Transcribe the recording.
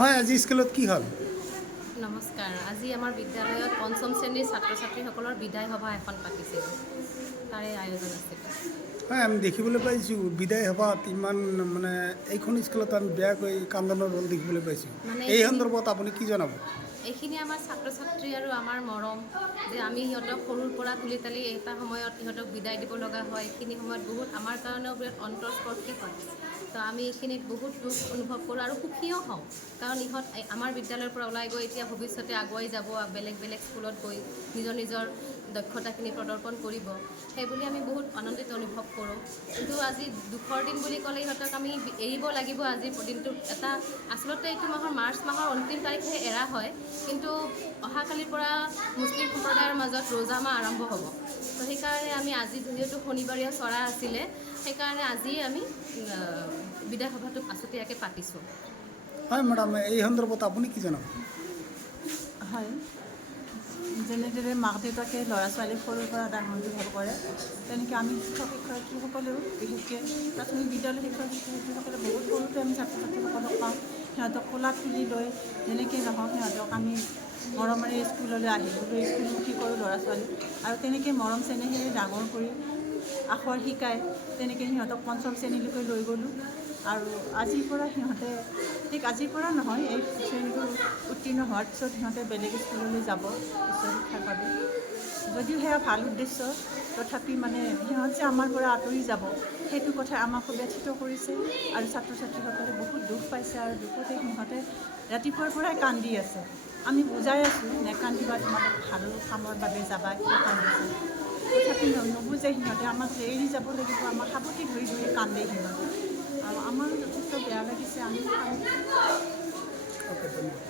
হয়, আজি স্কুলত কি হ'ল? নমস্কাৰ। আজি আমাৰ বিদ্যালয়ত পঞ্চম শ্ৰেণীৰ ছাত্ৰ ছাত্ৰীসকলৰ বিদায় সভা এখন পাতিছিল। তাৰে আয়োজন আছিল। হয়, আমি দেখিবলৈ পাইছোঁ বিদায় সভাত ইমান মানে এইখন স্কুলত আমি বেয়াকৈ কান্দোনৰ ৰ'ল দেখিবলৈ পাইছোঁ। মানে এই এইখিনি সন্দৰ্ভত আপুনি কি জনাব? এইখিনি আমাৰ ছাত্ৰ ছাত্ৰী আৰু আমাৰ মৰম, যে আমি সিহঁতক সৰুৰ পৰা তুলি তালি এটা সময়ত সিহঁতক বিদায় দিব লগা হয়। এইখিনি সময়ত বহুত আমাৰ কাৰণেও বিৰাট অন্তৰস্পৰ্শী হয়। তো আমি এইখিনিত বহুত দুখ অনুভৱ কৰোঁ আৰু সুখীও হওঁ, কাৰণ ইহঁত আমাৰ বিদ্যালয়ৰ পৰা ওলাই গৈ এতিয়া ভৱিষ্যতে আগুৱাই যাব, বেলেগ বেলেগ স্কুলত গৈ নিজৰ নিজৰ দক্ষতাখিনি প্ৰদৰ্শন কৰিব। সেইবুলি আমি বহুত আনন্দিত অনুভৱ কৰোঁ। কিন্তু আজি দুখৰ দিন বুলি ক'লে ইহঁতক আমি এৰিব লাগিব। আজিৰ দিনটো এটা আচলতে এইটো মাহৰ মাৰ্চ মাহৰ অন্তিম তাৰিখে এৰা হয়, কিন্তু অহাকালিৰ পৰা মুছলিম সম্প্ৰদায়ৰ মাজত ৰোজা মাহ আৰম্ভ হ'ব। তো সেইকাৰণে আমি আজি যিহেতু শনিবাৰীয়া চৰা আছিলে, সেইকাৰণে আজিয়ে আমি বিদায় সভাটো আছুতীয়াকৈ পাতিছোঁ। হয় মেডাম, এই সন্দৰ্ভত আপুনি কি জনাব? হয়, যেনেদৰে মাক দেউতাকে ল'ৰা ছোৱালীক সৰুৰ পৰা ডাঙৰ দীঘল কৰে, তেনেকৈ আমি শিক্ষক শিক্ষয়িত্ৰীসকলেও বিশেষকৈ প্ৰাথমিক বিদ্যালয়ৰ শিক্ষক শিক্ষয়িত্ৰীসকলে বহুত সৰুতে আমি ছাত্ৰ ছাত্ৰীসকলক পাওঁ। সিহঁতক কোলাত তুলি লৈ যেনেকৈ নহওক সিহঁতক আমি মৰমেৰে স্কুললৈ আহিবলৈ স্কুলমুখী কৰোঁ ল'ৰা ছোৱালী, আৰু তেনেকৈ মৰম চেনেহেৰে ডাঙৰ কৰি আখৰ শিকাই তেনেকৈ সিহঁতক পঞ্চম শ্ৰেণীলৈকে লৈ গ'লোঁ। আৰু আজিৰ পৰা সিহঁতে ঠিক আজিৰ পৰা নহয়, এই শ্ৰেণীটো উত্তীৰ্ণ হোৱাৰ পিছত সিহঁতে বেলেগ স্কুললৈ যাব উচ্চ শিক্ষাৰ বাবে। যদিও সেয়া ভাল উদ্দেশ্য, তথাপি মানে সিহঁত যে আমাৰ পৰা আঁতৰি যাব সেইটো কথাই আমাক ব্যথিত কৰিছে। আৰু ছাত্ৰ ছাত্ৰীসকলে বহুত দুখ পাইছে, আৰু দুখতে সিহঁতে ৰাতিপুৱাৰ পৰাই কান্দি আছে। আমি বুজাই আছোঁ, নেকান্দিবা, তোমালোক ভাল কামৰ বাবে যাবা, কিয় কান্দিছা? তথাপি নুবুজে সিহঁতে, আমাক যে এৰি যাব লাগিব, আমাক সাবটি ধৰি ধৰি কান্দে সিহঁতে। আৰু আমাৰো যথেষ্ট বেয়া লাগিছে। আমি অ'কে, ধন্যবাদ।